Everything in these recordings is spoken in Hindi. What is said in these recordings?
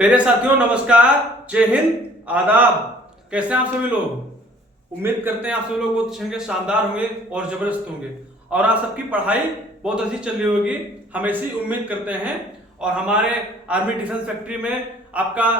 प्यारे साथियों नमस्कार, जय हिंद, आदाब। कैसे हैं आप सभी लोग? उम्मीद करते हैं आप सभी लोग बहुत अच्छे होंगे, शानदार होंगे और जबरदस्त होंगे और आप सबकी पढ़ाई बहुत अच्छी चल रही होगी, हम ऐसी उम्मीद करते हैं। और हमारे आर्मी डिफेंस फैक्ट्री में आपका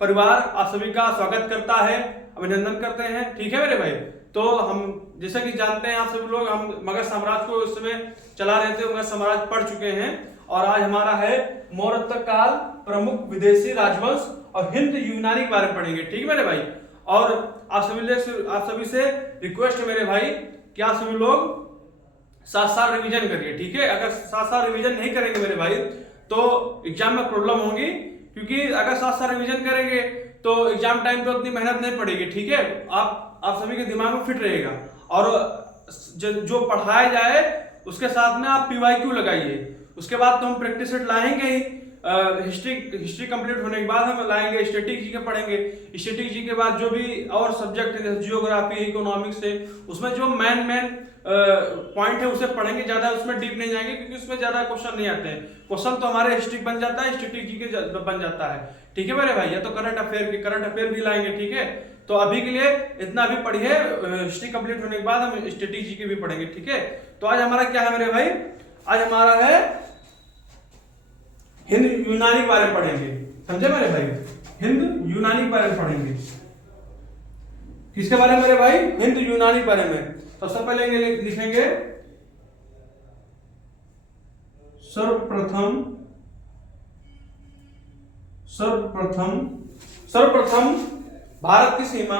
परिवार आप सभी का स्वागत करता है, अभिनंदन करते हैं। ठीक है मेरे भाई, तो हम जैसा कि जानते हैं आप सभी लोग, हम मगध साम्राज्य को उस समय चला रहे थे, मगध साम्राज्य पढ़ चुके हैं और आज हमारा है मौर्य काल, प्रमुख विदेशी राजवंश और हिंद यूनानी के बारे में पढ़ेंगे। ठीक है मेरे भाई, और आप सभी से रिक्वेस्ट है मेरे भाई कि आप सभी लोग साथ साथ रिवीजन करिए। ठीक है, अगर साथ साथ रिवीजन नहीं करेंगे मेरे भाई तो एग्जाम में प्रॉब्लम होगी, क्योंकि अगर साथ साथ रिवीजन करेंगे तो एग्जाम टाइम पे उतनी मेहनत नहीं पड़ेगी। ठीक है, आप सभी के दिमाग में फिट रहेगा और जो पढ़ाया जाए उसके साथ में आप PYQ लगाइए। उसके बाद तो हम प्रैक्टिस सेट लाएंगे ही। हिस्ट्री कंप्लीट होने के बाद हम लाएंगे स्टैटिक जीके पढ़ेंगे। स्टैटिक जी के बाद जो भी और सब्जेक्ट है, जियोग्राफी, इकोनॉमिक्स है, उसमें जो मेन पॉइंट है उसे पढ़ेंगे, ज्यादा उसमें डीप नहीं जाएंगे क्योंकि उसमें ज्यादा क्वेश्चन नहीं आते हैं। क्वेश्चन तो हमारे हिस्ट्री बन जाता है, स्टैटिक जीके बन जाता है। ठीक है मेरे भाई, या तो करंट अफेयर भी लाएंगे। ठीक है, तो अभी के लिए इतना भी पढ़िए, हिस्ट्री कंप्लीट होने के बाद हम स्टैटिक जीके भी पढ़ेंगे। ठीक है, तो आज हमारा क्या है मेरे भाई, आज हमारा है हिंद यूनानी के बारे में पढ़ेंगे। समझे मेरे भाई, हिंद यूनानी के बारे में पढ़ेंगे। किसके बारे में मेरे भाई? हिंद यूनानी के बारे में। सबसे पहले लिखेंगे सर्वप्रथम भारत की सीमा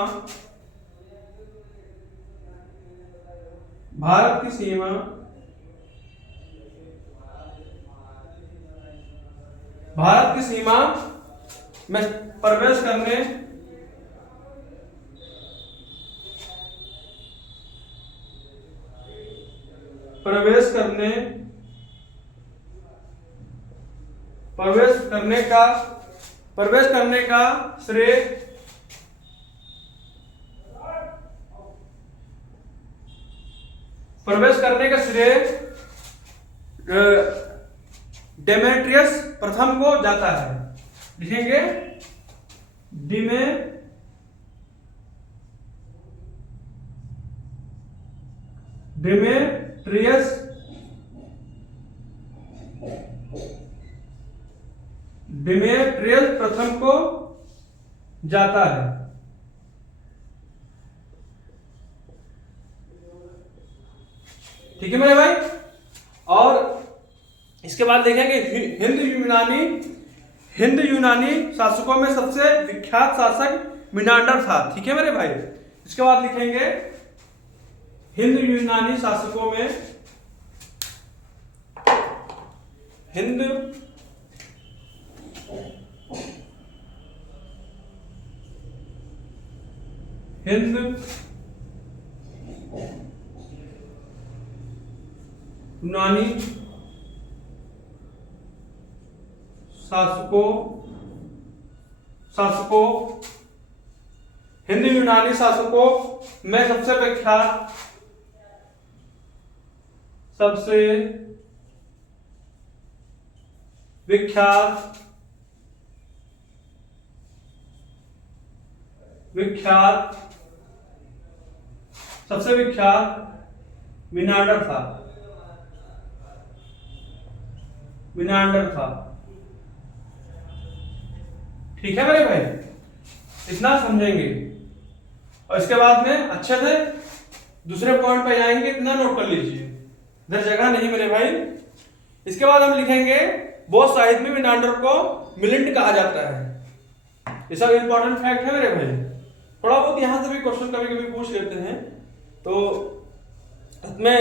में प्रवेश करने का श्रेय डेमेट्रियस प्रथम को जाता है। लिखेंगे डेमेट्रियस प्रथम को जाता है। ठीक है मेरे भाई, और इसके बाद देखेंगे हिंद यूनानी शासकों में सबसे विख्यात शासक मिनांडर था। ठीक है मेरे भाई, इसके बाद लिखेंगे हिंद यूनानी शासकों में हिंद यूनानी शासकों में सबसे विख्यात मिनांडर था। ठीक है मेरे भाई, इतना समझेंगे और इसके बाद में अच्छे से दूसरे पॉइंट पे जाएंगे। इतना नोट कर लीजिए, इधर जगह नहीं मेरे भाई। इसके बाद हम लिखेंगे बौद्ध साहित्य में मिनांडर को मिलिंड कहा जाता है। ये सब इंपॉर्टेंट फैक्ट है मेरे भाई। थोड़ा बहुत यहाँ से भी क्वेश्चन कभी कभी पूछ लेते हैं, तो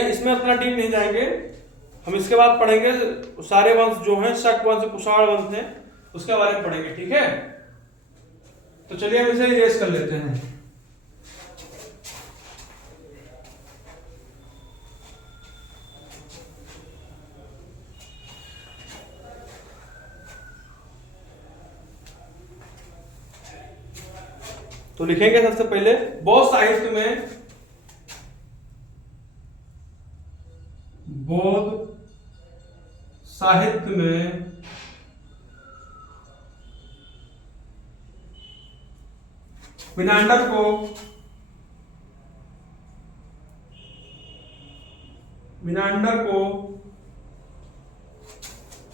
इसमें अपना डीप नहीं जाएंगे। हम इसके बाद पढ़ेंगे सारे वंश जो हैं, शक वंश, कुषाण वंश हैं, उसके बारे में पढ़ेंगे। ठीक है, तो चलिए हम इसे इरेज कर लेते हैं। तो लिखेंगे सबसे पहले बौद्ध साहित्य में मिनांडर को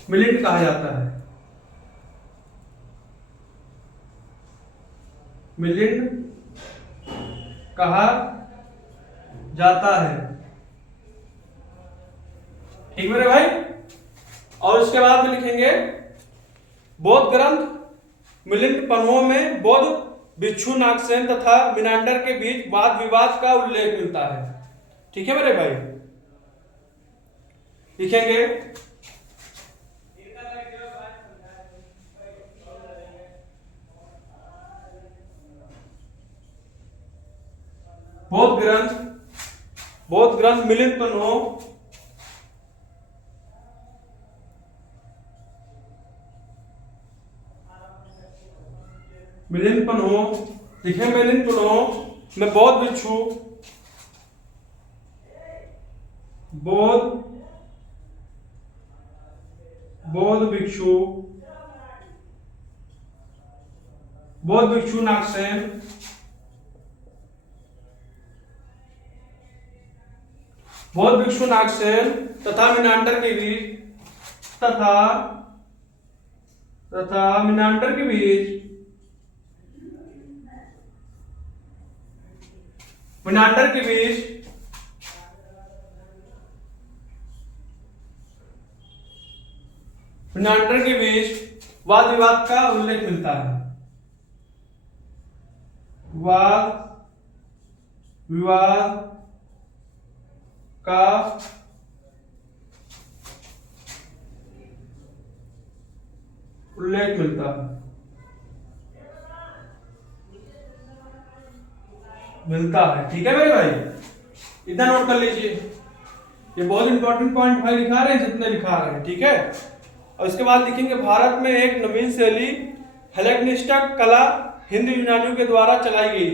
मिलिंड कहा जाता है। मिलिंड कहा जाता है। ठीक मेरे भाई। और इसके बाद में लिखेंगे बौद्ध ग्रंथ मिलिंद पन्हों में बौद्ध भिक्षु नागसेन तथा मिनांडर के बीच वाद विवाद का उल्लेख मिलता है। ठीक है मेरे भाई। लिखेंगे बौद्ध ग्रंथ मिलिंद पन्हों लिखे मिलिंद पन्हों में बौद्ध भिक्षु नागसेन तथा मिनांडर के बीच वाद विवाद का उल्लेख मिलता है। वाद विवाद का उल्लेख मिलता है। ठीक है मेरे भाई, इतना नोट कर लीजिए। ये बहुत इंपॉर्टेंट पॉइंट भाई लिखा रहे हैं जितने लिखा रहे हैं। ठीक है। और इसके बाद लिखेंगे भारत में एक नवीन शैली हेलेनिस्टिक कला हिंदू यूनानियों के द्वारा चलाई गई।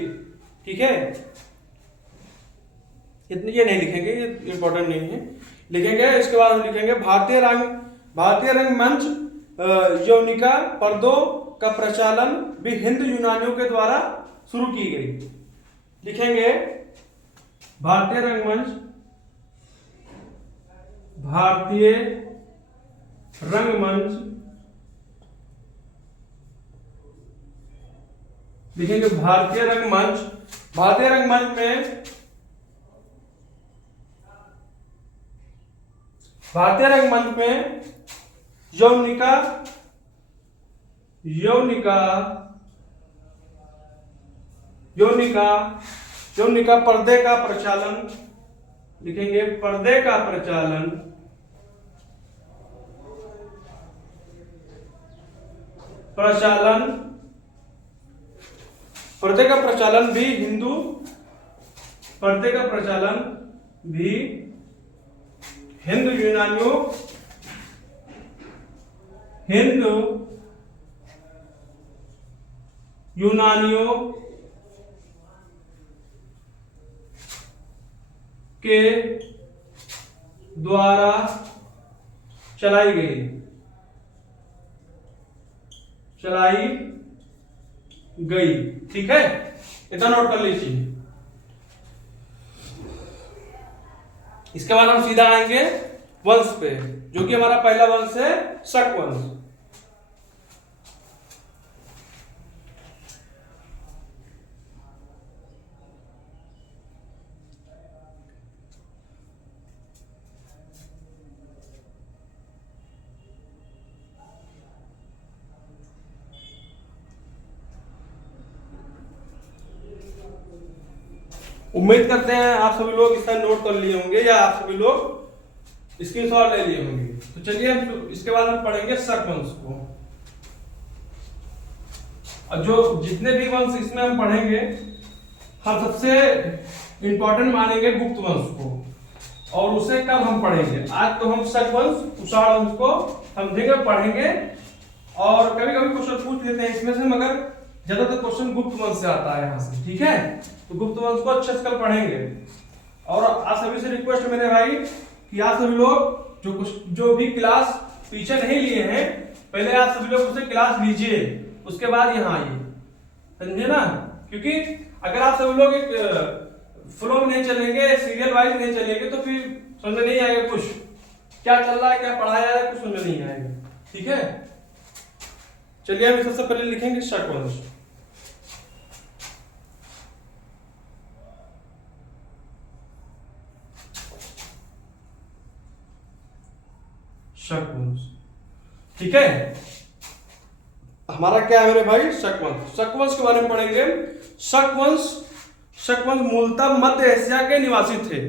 ठीक है। इतने ये नहीं लिखेंगे, ये इंपॉर्टेंट नहीं है। लिखेंगे इसके बाद हम लिखेंगे भारतीय रंगमंच यौनिका पर्दों का प्रचलन भी हिंदू यूनानियों के द्वारा शुरू की गई। लिखेंगे भारतीय रंगमंच लिखेंगे भारतीय रंगमंच में यौनिका पर्दे का प्रचलन। लिखेंगे पर्दे का प्रचलन भी हिंदू यूनानियों के द्वारा चलाई गई। ठीक है, इतना नोट कर लीजिए। इसके बाद हम सीधा आएंगे वंश पे, जो कि हमारा पहला वंश है शक वंश। उम्मीद करते हैं आप सभी लोग इसका नोट कर लिए होंगे या आप सभी लोग स्क्रीनशॉट ले लिए होंगे। तो चलिए हम इसके बाद हम पढ़ेंगे शक वंश को। और जो जितने भी वंश इसमें हम पढ़ेंगे, हम सबसे इंपॉर्टेंट मानेंगे गुप्त वंश को, और उसे कब हम पढ़ेंगे। आज तो हम शक वंश कुषाण वंश को समझेंगे, पढ़ेंगे, और कभी कभी क्वेश्चन पूछ लेते हैं इसमें से, मगर ज्यादातर क्वेश्चन गुप्त वंश से आता है यहाँ से। ठीक है, तो गुप्त वंश को अच्छे से कल पढ़ेंगे। और आप सभी से रिक्वेस्ट मेरे भाई कि आप सभी लोग जो भी क्लास पीछे नहीं लिए हैं, पहले आप सभी लोग उसे क्लास लीजिए, उसके बाद यहाँ आइए। समझे ना, क्योंकि अगर आप सभी लोग एक फ्लो में नहीं चलेंगे, सीरियल वाइज नहीं चलेंगे, तो फिर समझ में नहीं आएगा कुछ क्या चल रहा है, क्या पढ़ाया जा रहा है, कुछ समझ में नहीं आएगा। ठीक है, चलिए हम सबसे पहले लिखेंगे शकवंश। शकवंश, ठीक है, हमारा क्या है मेरे भाई, शकवंश। शकवंश के बारे में पढ़ेंगे। शकवंश, शकवंश मूलतः मध्य एशिया के निवासी थे।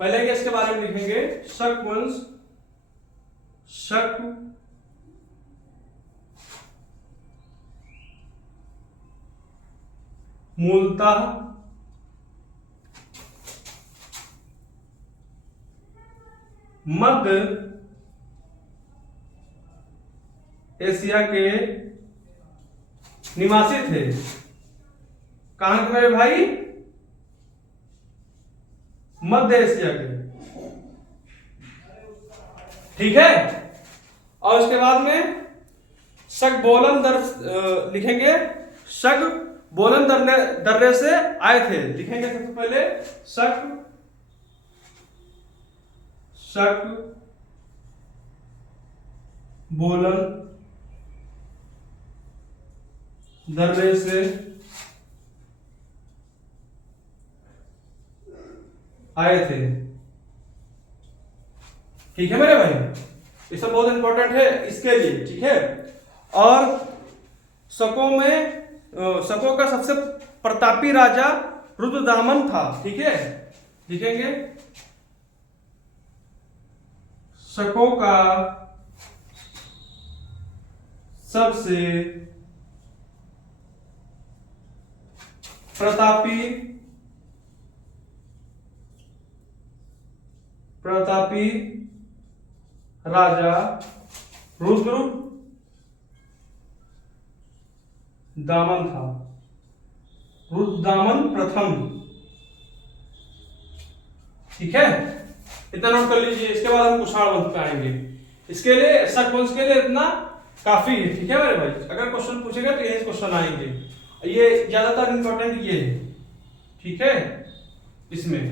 पहले इसके बारे में लिखेंगे, शकवंश, शक मूलतः मध्य एशिया के निवासी थे। कहां के मेरे भाई, मध्य एशिया के। ठीक है, और उसके बाद में शक बोलन दर लिखेंगे, शक बोलन दर्रे से आए थे। लिखेंगे सबसे पहले शक, शक बोलन दर्रे से आए थे। ठीक है मेरे भाई, ये सब बहुत इंपॉर्टेंट है इसके लिए। ठीक है, और शकों में शकों का सबसे प्रतापी राजा रुद्रदामन था। ठीक है, लिखेंगे शकों का सबसे प्रतापी राजा रुद्र दामन था, रुद्रदामन प्रथम। ठीक है, इतना नोट कर लीजिए। इसके बाद हम कुषाण वंश पे आएंगे। इसके लिए शक वंश के लिए इतना काफी है। ठीक है मेरे भाई, अगर क्वेश्चन पूछेगा तो यही क्वेश्चन आएंगे, ये ज्यादातर इंपॉर्टेंट ये है। ठीक है, इसमें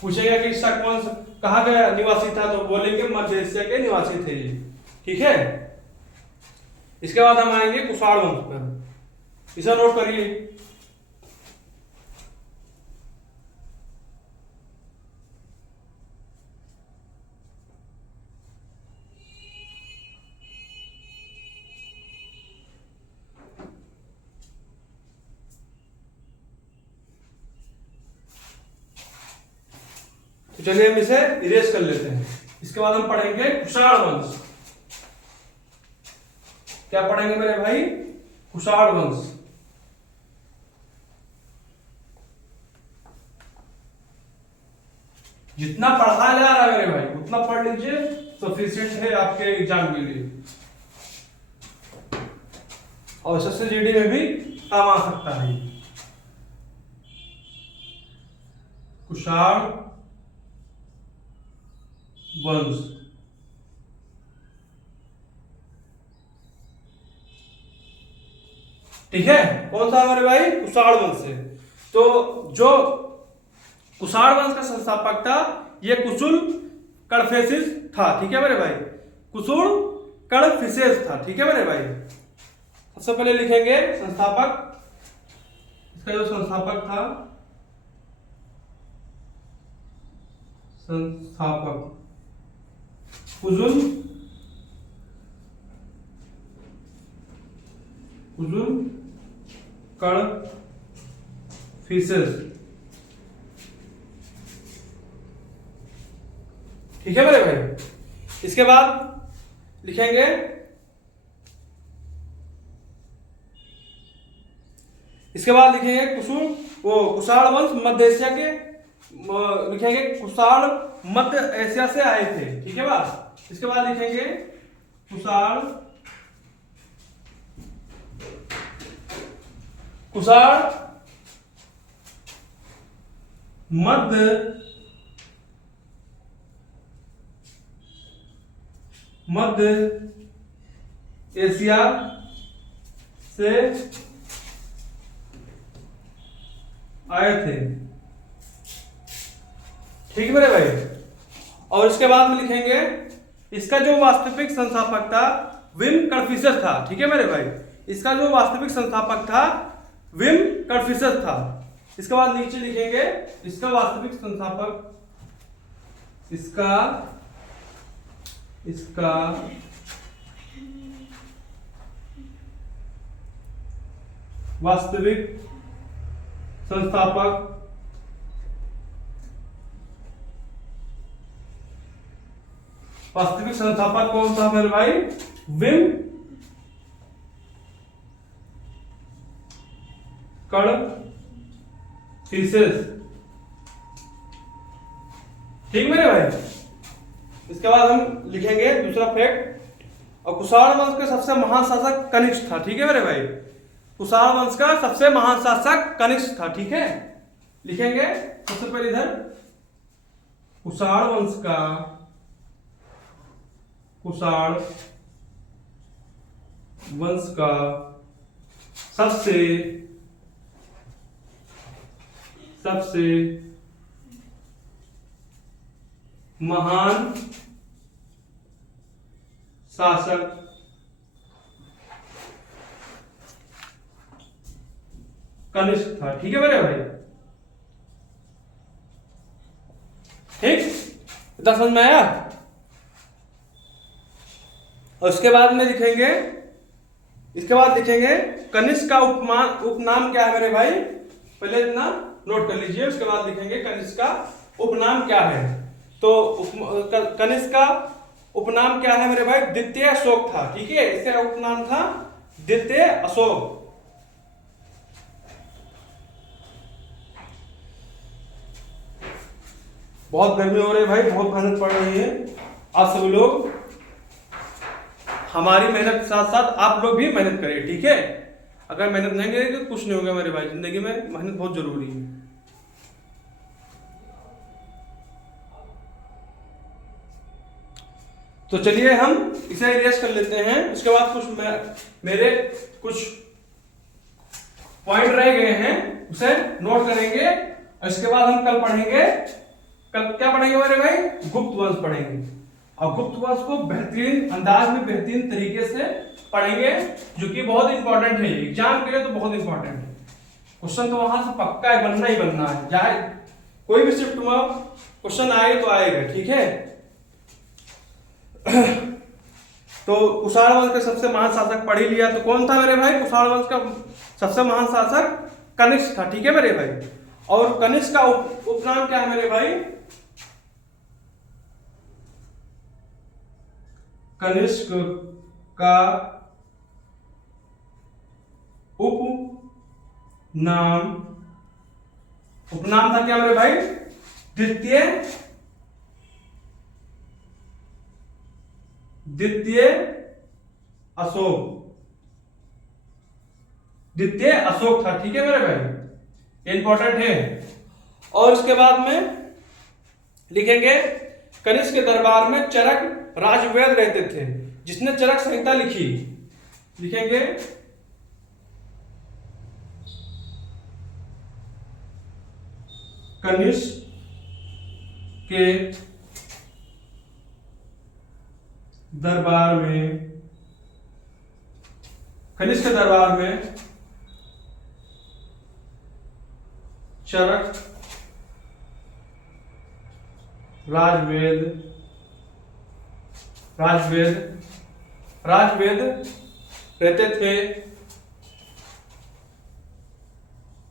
पूछेगा कि शक वंश कहाँ का निवासी था, तो बोलेंगे मध्य एशिया के निवासी थे। ठीक है, इसके बाद हम आएंगे कुषाण वंश पर। इसे नोट करिए। तो चलिए हम इसे इरेज कर लेते हैं। इसके बाद हम पढ़ेंगे कुषाण वंश। क्या पढ़ेंगे मेरे भाई, कुषाण वंश। जितना पढ़ाया जा रहा है मेरे भाई उतना पढ़ लीजिए, सफिशिएंट है आपके एग्जाम के लिए, और SSC GD में भी काम आ सकता है। कुषाण वंश, ठीक है, कौन सा हमारे भाई, कुषाण वंश है। तो जो कुषाण वंश का संस्थापक था ये कुसुल कड़फिसेस था। ठीक है मेरे भाई, कुसुल कड़फिसेस था। ठीक है मेरे भाई, सबसे पहले लिखेंगे संस्थापक। इसका जो संस्थापक था, संस्थापक कुसुल कड़फिसेस। ठीक है मेरे भाई, इसके बाद लिखेंगे कुषाण वंश मध्य एशिया के, लिखेंगे कुषाण मध्य एशिया से आए थे। ठीक है बात, इसके बाद लिखेंगे कुषाण मध्य एशिया से आए थे। ठीक है मेरे भाई। और इसके बाद में लिखेंगे इसका जो वास्तविक संस्थापक था विम कर्फिशर था। ठीक है मेरे भाई, इसका जो वास्तविक संस्थापक था विम कर्फिशर था। इसके बाद नीचे लिखेंगे इसका वास्तविक संस्थापक, इसका वास्तविक संस्थापक कौन था मेरे भाई? विम कर्फिशर। ठीक मेरे भाई। इसके बाद हम लिखेंगे दूसरा फैक्ट, और कुषाण वंश के सबसे महान शासक कनिष्क था। ठीक है मेरे भाई, कुषाण वंश का सबसे महान शासक कनिष्क था। ठीक है, लिखेंगे सबसे पहले इधर कुषाण वंश का सबसे महान शासक कनिष्क था। ठीक है मेरे भाई, ठीक इतना समझ में आया। और इसके बाद में लिखेंगे कनिष्क का उपनाम क्या है मेरे भाई? पहले इतना नोट कर लीजिए। उसके बाद लिखेंगे कनिष्क का उपनाम क्या है। तो कनिष्क का उपनाम क्या है मेरे भाई? द्वितीय अशोक था। ठीक है, इसका उपनाम था द्वितीय अशोक। बहुत गर्मी हो रही है भाई, बहुत मेहनत पड़ रही है। आप सभी लोग हमारी मेहनत के साथ साथ आप लोग भी मेहनत करें। ठीक है, अगर मेहनत नहीं करेंगे तो कुछ नहीं होगा मेरे भाई। जिंदगी में मेहनत बहुत जरूरी है। तो चलिए हम इसे इरेज कर लेते हैं। उसके बाद मेरे कुछ पॉइंट रह गए हैं, उसे नोट करेंगे। और इसके बाद हम कल क्या पढ़ेंगे मेरे भाई? गुप्त वंश पढ़ेंगे। और गुप्त वंश को बेहतरीन अंदाज में, बेहतरीन तरीके से पढ़ेंगे, जो कि बहुत इंपॉर्टेंट है। एग्जाम के लिए तो बहुत इंपॉर्टेंट है। क्वेश्चन तो वहां से पक्का है, बनना ही बनना है। चाहे कोई भी शिफ्ट में क्वेश्चन आए तो आएगा। ठीक है। तो कुषाण वंश के सबसे महान शासक पढ़ ही लिया। तो कौन था मेरे भाई? कुषाण वंश का सबसे महान शासक कनिष्क था। ठीक है मेरे भाई। और कनिष्क का उपनाम क्या है मेरे भाई? कनिष्क का उपनाम था क्या मेरे भाई? द्वितीय अशोक था। ठीक है मेरे भाई, ये इंपॉर्टेंट है। और उसके बाद में लिखेंगे कनिष्क के दरबार में चरक राजवैद रहते थे, जिसने चरक संहिता लिखी। लिखेंगे कनिष्क के दरबार में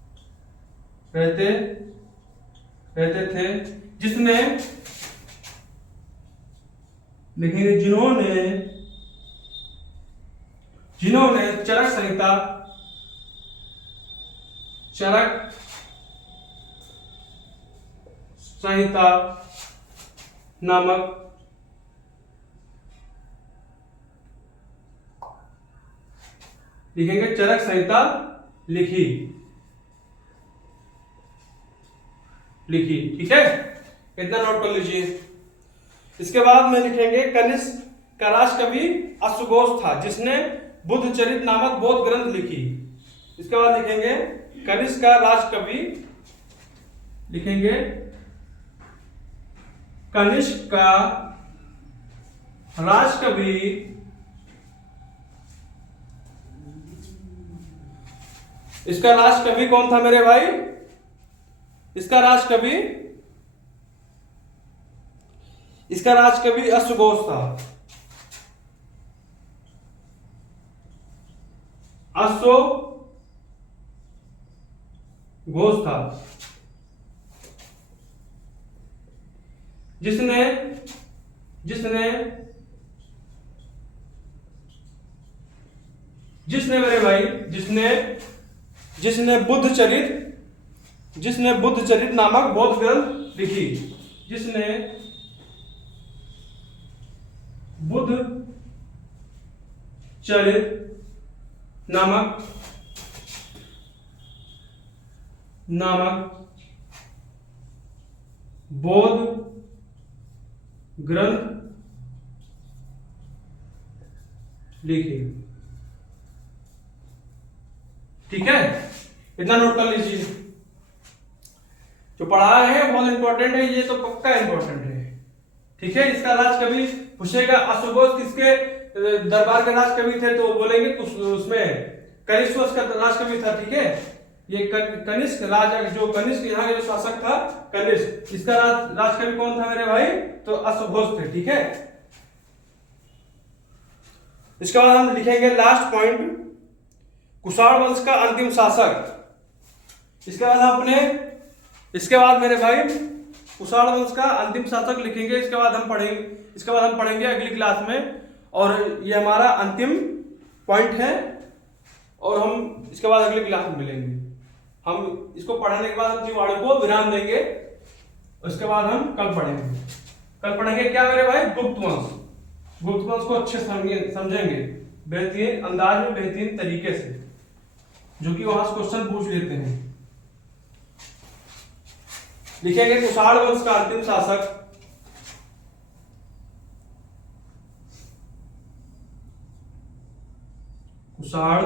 चरक राजवेद रहते थे, जिसने लिखेंगे जिन्होंने चरक संहिता नामक लिखेंगे चरक संहिता लिखी। ठीक है, इतना नोट कर लीजिए। इसके बाद में लिखेंगे कनिष्क का राजकवि अश्वघोष था, जिसने बुद्धचरित नामक बौद्ध ग्रंथ लिखी। इसके बाद लिखेंगे कनिष्क का राजकवि लिखेंगे कनिष्क का राजकवि इसका राजकवि कौन था मेरे भाई? इसका राजकवि अश्वघोष था। अश्वघोष था जिसने मेरे भाई जिसने बुद्ध चरित नामक बौद्ध ग्रंथ लिखी। जिसने बुद्ध चरित नामक बौद्ध ग्रंथ लिखी। ठीक है, इतना नोट कर लीजिए। जो पढ़ा है बहुत इंपॉर्टेंट है, ये तो पक्का इंपॉर्टेंट है। ठीक है, इसका राजकवि पूछेगा अश्वघोष किसके दरबार के राजकवि थे, तो बोलेंगे उसमें कनिष्क उसका राजकवि था। ठीक है, ये कनिष्क राजा, जो कनिष्क यहाँ के जो शासक था कनिष्क, इसका राजकवि कौन था मेरे भाई? तो अश्वघोष थे। ठीक है, इसके बाद हम लिखेंगे लास्ट पॉइंट, कुषाण वंश का अंतिम शासक। इसके बाद मेरे भाई कुषाण वंश का अंतिम शासक लिखेंगे। इसके बाद हम पढ़ेंगे अगली क्लास में, और ये हमारा अंतिम पॉइंट है, और हम इसके बाद अगली क्लास में मिलेंगे। हम इसको पढ़ने के बाद अपनी वाणी को विराम देंगे। उसके बाद हम कल पढ़ेंगे क्या मेरे भाई? गुप्त वंश को अच्छे समझेंगे, बेहतरीन अंदाज में, बेहतरीन तरीके से, जो कि वहां से क्वेश्चन पूछ लेते हैं। लिखेंगे कुषाण वंश का अंतिम शासक कुषाण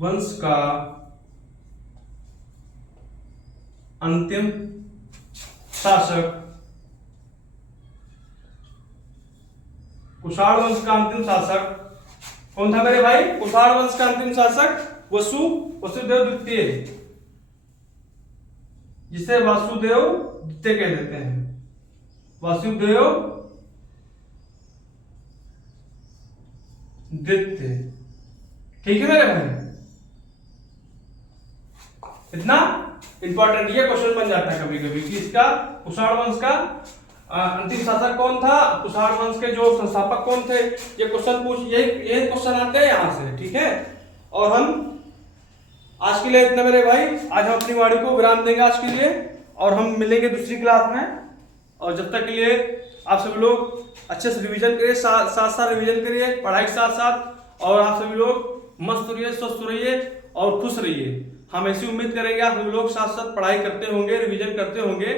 वंश का अंतिम शासक। कुषाण वंश का अंतिम शासक कौन था मेरे भाई? कुषाण वंश का अंतिम शासक वसुदेव द्वितीय, जिसे वासुदेव द्वितीय कह देते हैं। वासुदेव द्वितीय। ठीक है मेरे भाई, इतना इंपॉर्टेंट ये क्वेश्चन बन जाता है कभी कभी कि इसका कुषाण वंश का अंतिम शासक कौन था, कुषाण वंश के जो संस्थापक कौन थे, ये क्वेश्चन यही क्वेश्चन आते हैं यहां से। ठीक है, और हम आज के लिए इतना मेरे भाई, आज हम अपनी वाणी को विराम देंगे आज के लिए, और हम मिलेंगे दूसरी क्लास में। और जब तक के लिए आप सभी लोग अच्छे से रिवीजन करिए, साथ रिवीजन करिए पढ़ाई के साथ साथ, और आप सभी लोग मस्त रहिए, स्वस्थ रहिए और खुश रहिए। हम ऐसी उम्मीद करेंगे आप सभी लोग साथ साथ पढ़ाई करते होंगे, रिवीजन करते होंगे,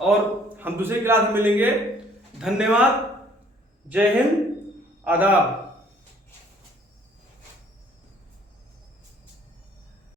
और हम दूसरी क्लास में मिलेंगे। धन्यवाद, जय हिंद, आदाब।